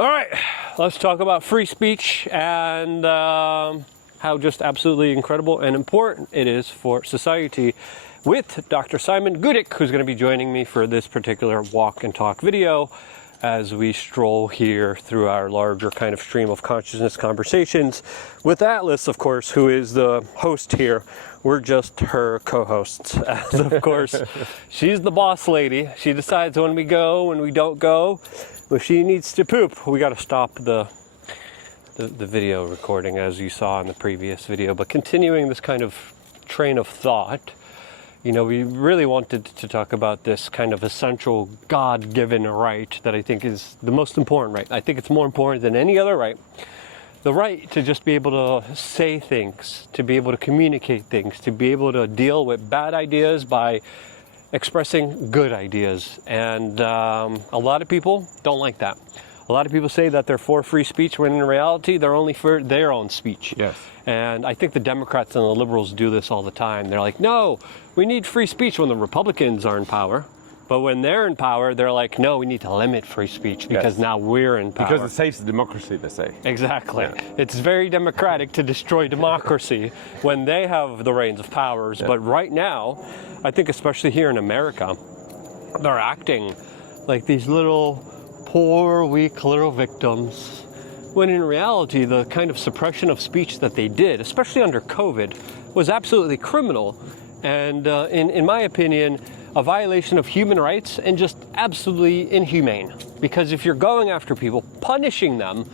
All right, let's talk about free speech and how just absolutely incredible and important it is for society with Dr. Simon Goddek, who's going to be joining me for this particular walk and talk video as we stroll here through our larger kind of stream of consciousness conversations with Atlas, of course, who is the host here. We're just her co-hosts. As of course, she's the boss lady. She decides when we go, when we don't go. If she needs to poop, we got to stop the video recording, as you saw in the previous video. But continuing this kind of train of thought, you know, we really wanted to talk about this kind of essential God-given right that I think is the most important right. I think it's more important than any other right. The right to just be able to say things, to be able to communicate things, to be able to deal with bad ideas by expressing good ideas. And a lot of people don't like that. A lot of people say that they're for free speech when in reality they're only for their own speech. Yes. And I think the Democrats and the liberals do this all the time. They're like, no, we need free speech when the Republicans are in power. But when they're in power, they're like, no, we need to limit free speech because now we're in power. Because it saves the democracy, they say. Exactly. Yeah. It's very democratic to destroy democracy when they have the reins of powers. Yeah. But right now, I think especially here in America, they're acting like these little poor, weak little victims, when in reality, the kind of suppression of speech that they did, especially under COVID, was absolutely criminal and, in my opinion, a violation of human rights and just absolutely inhumane. Because if you're going after people, punishing them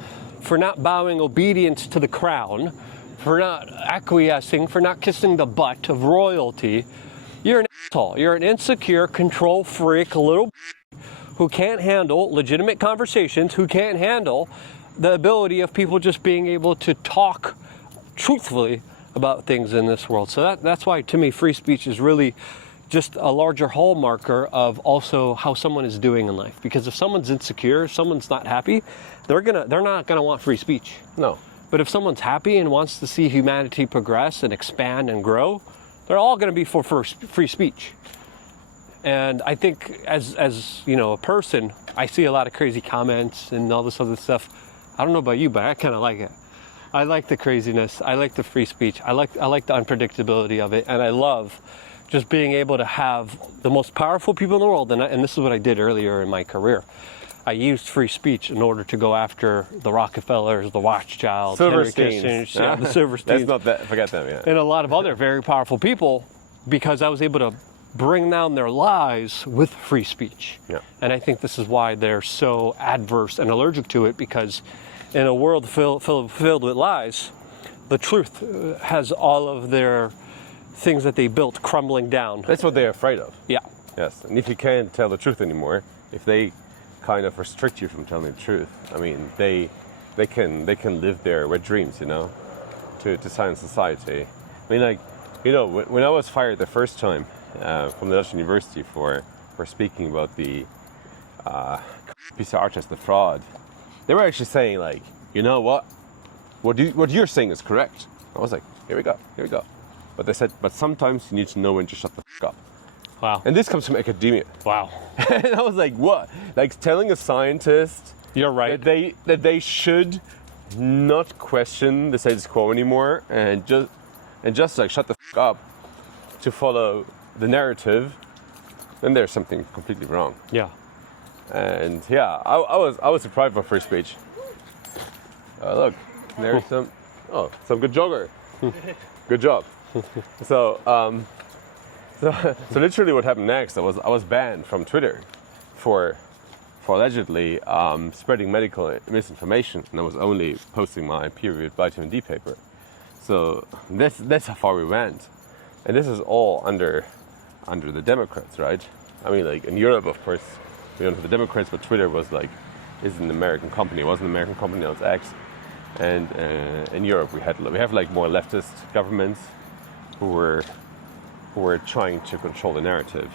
for not bowing obedience to the crown, for not acquiescing, for not kissing the butt of royalty, you're an asshole. You're an insecure, control freak, little who can't handle legitimate conversations, who can't handle the ability of people just being able to talk truthfully about things in this world. So that's why, to me, free speech is really just a larger hallmarker of also how someone is doing in life. Because if someone's insecure, if someone's not happy, they're not gonna want free speech. No. But if someone's happy and wants to see humanity progress and expand and grow, they're all gonna be for free speech. And I think as you know, a person, I see a lot of crazy comments and all this other stuff. I don't know about you, but I kind of like it. I like the craziness. I like the free speech. I like the unpredictability of it. And I love just being able to have the most powerful people in the world. And this is what I did earlier in my career. I used free speech in order to go after the Rockefellers, the Rothschilds, the Silversteins, That's not that. Forget them. Yeah. And a lot of other very powerful people, because I was able to bring down their lies with free speech. Yeah. And I think this is why they're so adverse and allergic to it, because in a world filled with lies, the truth has all of their things that they built crumbling down. That's what they're afraid of. Yeah. Yes. And if you can't tell the truth anymore, if they kind of restrict you from telling the truth, I mean, they can live their wet dreams, you know, to science society. I mean, like, you know, when I was fired the first time from the Dutch University for speaking about the piece of art as the fraud, they were actually saying, like, you know what you're saying is correct. I was like, here we go. But they said, but sometimes you need to know when to shut the f*** up. Wow. And this comes from academia. Wow. And I was like, what? Like telling a scientist You're right. that they should not question the status quo anymore and just like shut the f*** up to follow the narrative, then there's something completely wrong. Yeah. And yeah, I was surprised by free speech. Look, there's some good jogger. Good job. So literally what happened next, I was banned from Twitter for allegedly spreading medical misinformation, and I was only posting my peer-reviewed vitamin D paper. So that's how far we went. And this is all under the Democrats, right? I mean, like in Europe, of course, we don't have the Democrats, but Twitter is an American company. It was an American company, now it's X. And in Europe, we have like more leftist governments who were trying to control the narrative.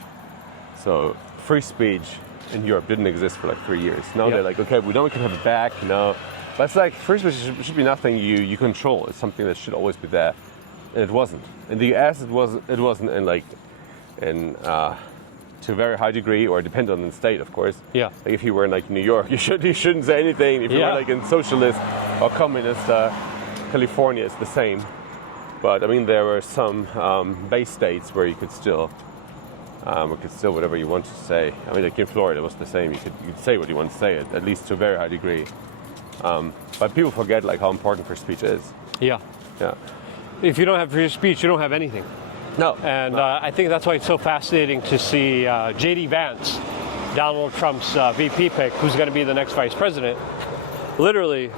So free speech in Europe didn't exist for like 3 years. Now they're like, okay, we know we can have it back, you know. But it's like free speech should be nothing you control. It's something that should always be there. And it wasn't. In the US, it wasn't in to a very high degree, or dependent on the state, of course. Yeah. Like if you were in like New York, you shouldn't say anything. If you were like in socialist or communist California, it's the same. But I mean, there were some base states where you could still whatever you want to say. I mean, like in Florida, it was the same. You could say what you want to say, at least to a very high degree. But people forget like how important free speech is. Yeah. Yeah. If you don't have free speech, you don't have anything. No. And I think that's why it's so fascinating to see J.D. Vance, Donald Trump's VP pick, who's going to be the next vice president, literally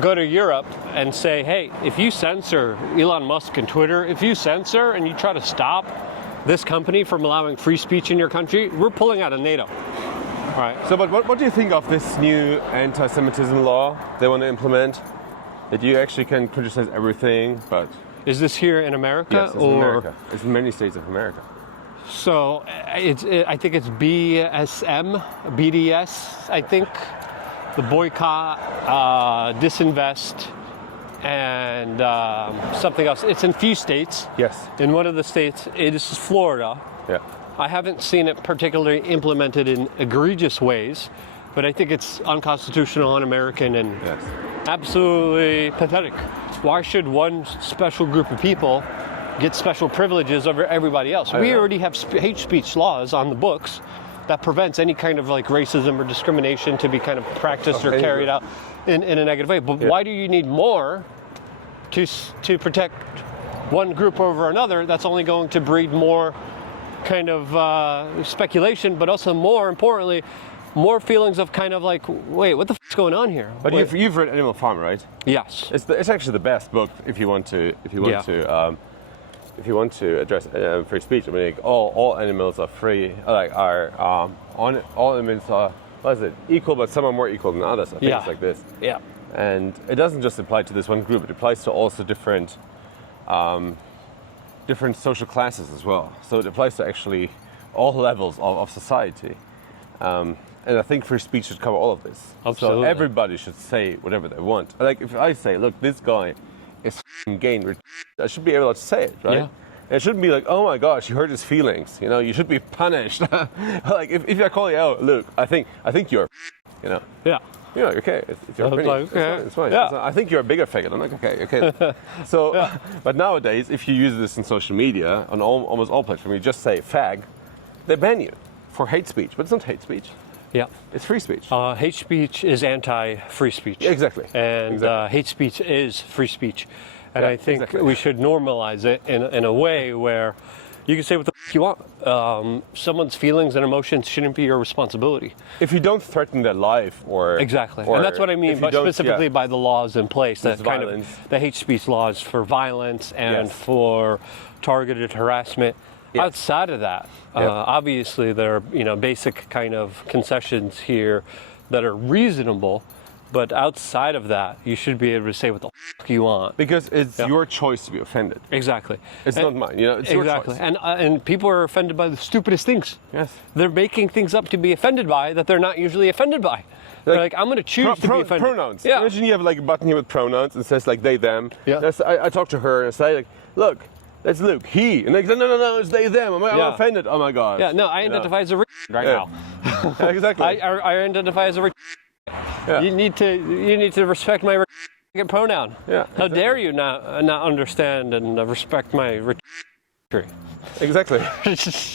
go to Europe and say, hey, if you censor Elon Musk and Twitter, if you censor and you try to stop this company from allowing free speech in your country, we're pulling out of NATO. All right. So, but what do you think of this new anti-Semitism law they want to implement? That you actually can criticize everything, but... Is this here in America? Yes, it's in America. It's in many states of America. So, I think it's BDS, I think. The boycott, disinvest, and something else. It's in few states. Yes. In one of the states, it is Florida. Yeah. I haven't seen it particularly implemented in egregious ways, but I think it's unconstitutional, un-American, and Yes. absolutely pathetic. Why should one special group of people get special privileges over everybody else? We already have hate speech laws on the books that prevents any kind of like racism or discrimination to be kind of practiced or carried out in a negative way. But why do you need more to protect one group over another? That's only going to breed more kind of speculation, but also more importantly, more feelings of kind of like, wait, what the f*** is going on here? But you've read Animal Farm, right? Yes. It's actually the best book if you want to address free speech. I mean, like, all animals are free. Like all animals are equal, but some are more equal than others. I think it's like this. Yeah. And it doesn't just apply to this one group. It applies to also different social classes as well. So it applies to actually all levels of society. And I think free speech should cover all of this. Absolutely. So everybody should say whatever they want. Like if I say, look, this guy is gay, I should be able to say it, right? Yeah. And it shouldn't be like, oh my gosh, you hurt his feelings. You know, you should be punished. Like if I call you out, look, I think you're, you know. Yeah. You know, okay, it's your opinion. Like, okay. It's fine. Yeah. So I think you're a bigger faggot. I'm like, okay. So, but nowadays, if you use this in social media, on almost all platforms, you just say fag, they ban you for hate speech. But it's not hate speech. Yeah. It's free speech. Hate speech is anti-free speech. Exactly. And hate speech is free speech. And Yeah, I think exactly. we should normalize it in a way where you can say what the f*** you want. Someone's feelings and emotions shouldn't be your responsibility. If you don't threaten their life or... Exactly. Or and that's what I mean, if you but don't- specifically yeah. by the laws in place. That It's kind violence. of the hate speech laws for violence and Yes. for targeted harassment. Yes. Outside of that, Yep. obviously there are basic kind of concessions here that are reasonable, but outside of that, you should be able to say what the f*** you want. Because it's your choice to be offended. Exactly. It's not mine. You know, it's Exactly. your choice. And people are offended by the stupidest things. Yes. They're making things up to be offended by that they're not usually offended by. They're like, I'm going to choose to be offended. Pronouns. Yeah. Imagine you have like a button here with pronouns and it says like they, them. Yeah. I talk to her and I say like, look, that's Luke, he. And they go, no, it's they, them. I'm Yeah. offended. Oh my gosh. Yeah, no, I identify as a right Yeah. now. Yeah, exactly. I identify as a Yeah. You need to respect my pronoun. Yeah, How exactly. dare you not respect and respect my Exactly.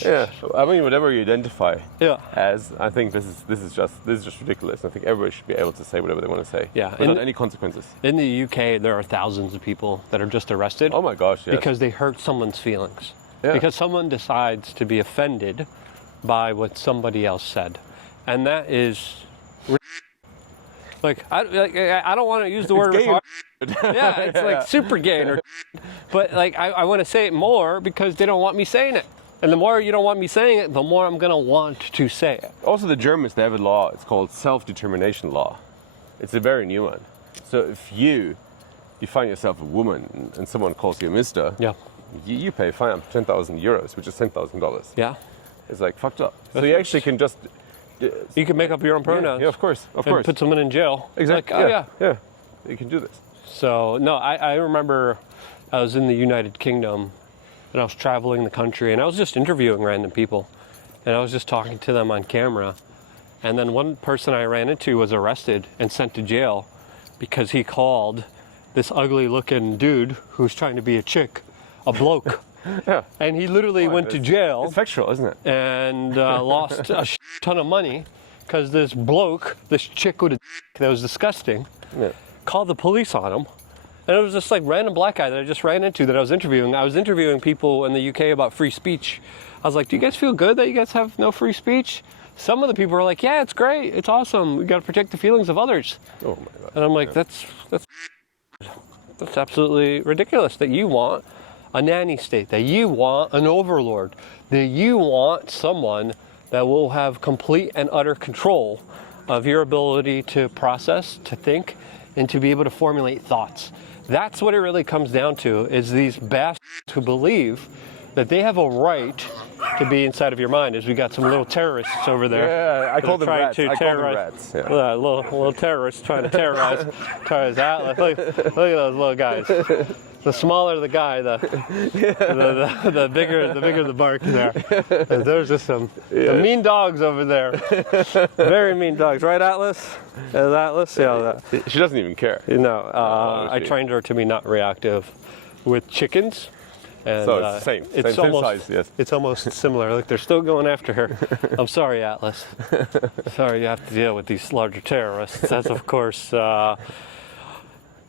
Yeah. I mean, whatever you identify Yeah. as, I think this is just ridiculous. I think everybody should be able to say whatever they want to say. Yeah. Without any consequences. In the UK, there are thousands of people that are just arrested Oh my gosh, yes. because they hurt someone's feelings. Yeah. Because someone decides to be offended by what somebody else said. And that is I don't want to use the word gay. yeah, it's like super gay but like I want to say it more because they don't want me saying it. And the more you don't want me saying it, the more I'm going to want to say it. Also, the Germans, they have a law. It's called self-determination law. It's a very new one. So if you find yourself a woman and someone calls you Mister, Yeah. you pay a fine of 10,000 euros, which is $10,000. Yeah. It's like fucked up. So you actually can just... You can make up your own pronouns. Yeah, of course. And put someone in jail. Exactly. Like, yeah. You can do this. So, no, I remember I was in the United Kingdom and I was traveling the country and I was just interviewing random people. and I was just talking to them on camera. And then one person I ran into was arrested and sent to jail because he called this ugly looking dude who's trying to be a chick, a bloke. Yeah. And he literally went to jail. It's sexual, isn't it? And lost a ton of money because this bloke, this chick with a that was disgusting, called the police on him. And it was just like random black guy that I just ran into that I was interviewing. I was interviewing people in the UK about free speech. I was like, do you guys feel good that you guys have no free speech? Some of the people were like, yeah, it's great, it's awesome. We got to protect the feelings of others. Oh my God. And I'm like, that's absolutely ridiculous that you want a nanny state, that you want an overlord, that you want someone that will have complete and utter control of your ability to process, to think, and to be able to formulate thoughts. That's what it really comes down to, is these bastards who believe that they have a right to be inside of your mind. As we got some little terrorists over there. Yeah, I call them rats. I call them rats. Yeah. Little terrorists trying to terrorize Atlas. Look at those little guys. The smaller the guy, the bigger the bark there. And there's just some mean dogs over there. Very mean dogs, right, Atlas? Is Atlas? Yeah. She doesn't even care. You know, I trained her to be not reactive with chickens. And, so it's the same. Same size, yes. It's almost similar. Look, they're still going after her. I'm sorry, Atlas. Sorry you have to deal with these larger terrorists. That's, of course,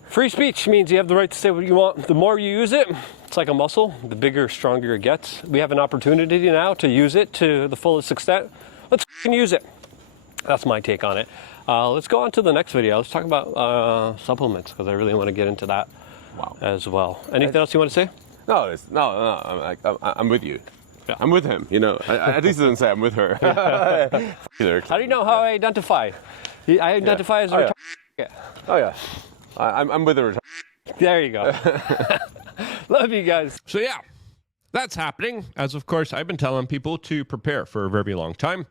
free speech means you have the right to say what you want. The more you use it, it's like a muscle. The bigger, stronger it gets. We have an opportunity now to use it to the fullest extent. Let's use it. That's my take on it. Let's go on to the next video. Let's talk about supplements, because I really want to get into that as well. Anything else you want to say? No. I'm with you. Yeah. I'm with him. You know, at least it doesn't say I'm with her. How do you know how I identify? I identify as a retarded. Oh yeah. I'm with her. There you go. Love you guys. So yeah, that's happening. As of course, I've been telling people to prepare for a very long time.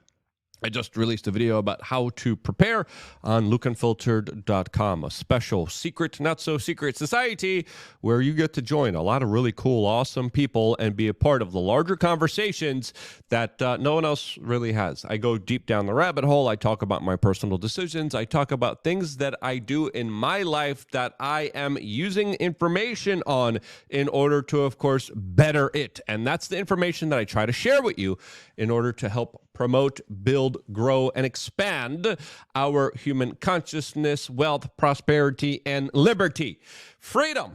I just released a video about how to prepare on lukeunfiltered.com, a special secret, not so secret society where you get to join a lot of really cool, awesome people and be a part of the larger conversations that no one else really has. I go deep down the rabbit hole. I talk about my personal decisions. I talk about things that I do in my life that I am using information on in order to, of course, better it. And that's the information that I try to share with you in order to help promote, build, grow, and expand our human consciousness, wealth, prosperity, and liberty. Freedom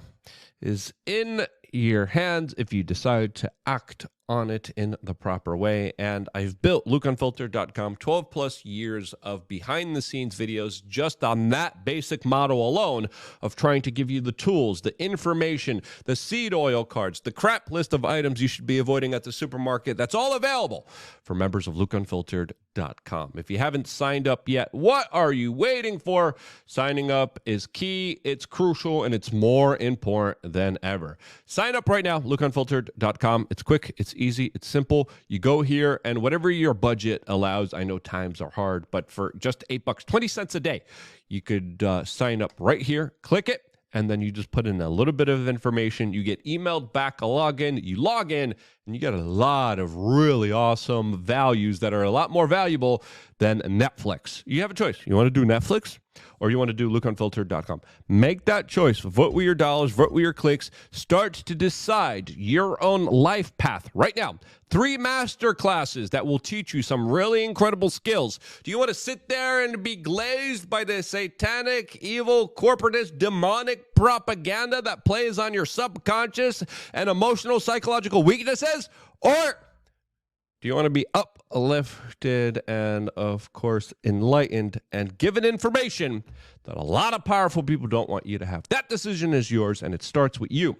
is in your hands if you decide to act on it in the proper way. And I've built lukeunfiltered.com, 12 plus years of behind the scenes videos just on that basic model alone of trying to give you the tools, the information, the seed oil cards, the crap list of items you should be avoiding at the supermarket. That's all available for members of lukeunfiltered.com. If you haven't signed up yet, what are you waiting for? Signing up is key, it's crucial, and it's more important than ever. Sign up right now, lukeunfiltered.com. It's quick, it's easy, it's simple. You go here, and whatever your budget allows, I know times are hard, but for just $8, 20 cents a day, you could sign up right here, click it, and then you just put in a little bit of information. You get emailed back a login, you log in, and you get a lot of really awesome values that are a lot more valuable than Netflix. You have a choice. You want to do Netflix or you want to do lukeunfiltered.com. Make that choice. Vote with your dollars, vote with your clicks. Start to decide your own life path right now. 3 master classes that will teach you some really incredible skills. Do you want to sit there and be glazed by the satanic, evil, corporatist, demonic propaganda that plays on your subconscious and emotional, psychological weaknesses? Or do you want to be uplifted and, of course, enlightened and given information that a lot of powerful people don't want you to have? That decision is yours, and it starts with you.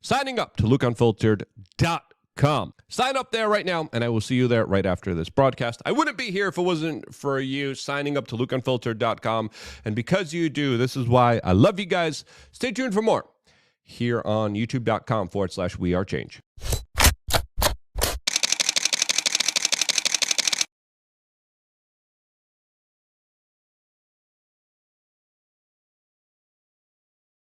Signing up to lukeunfiltered.com. Sign up there right now, and I will see you there right after this broadcast. I wouldn't be here if it wasn't for you signing up to lukeunfiltered.com. And because you do, this is why I love you guys. Stay tuned for more here on youtube.com/wearechange.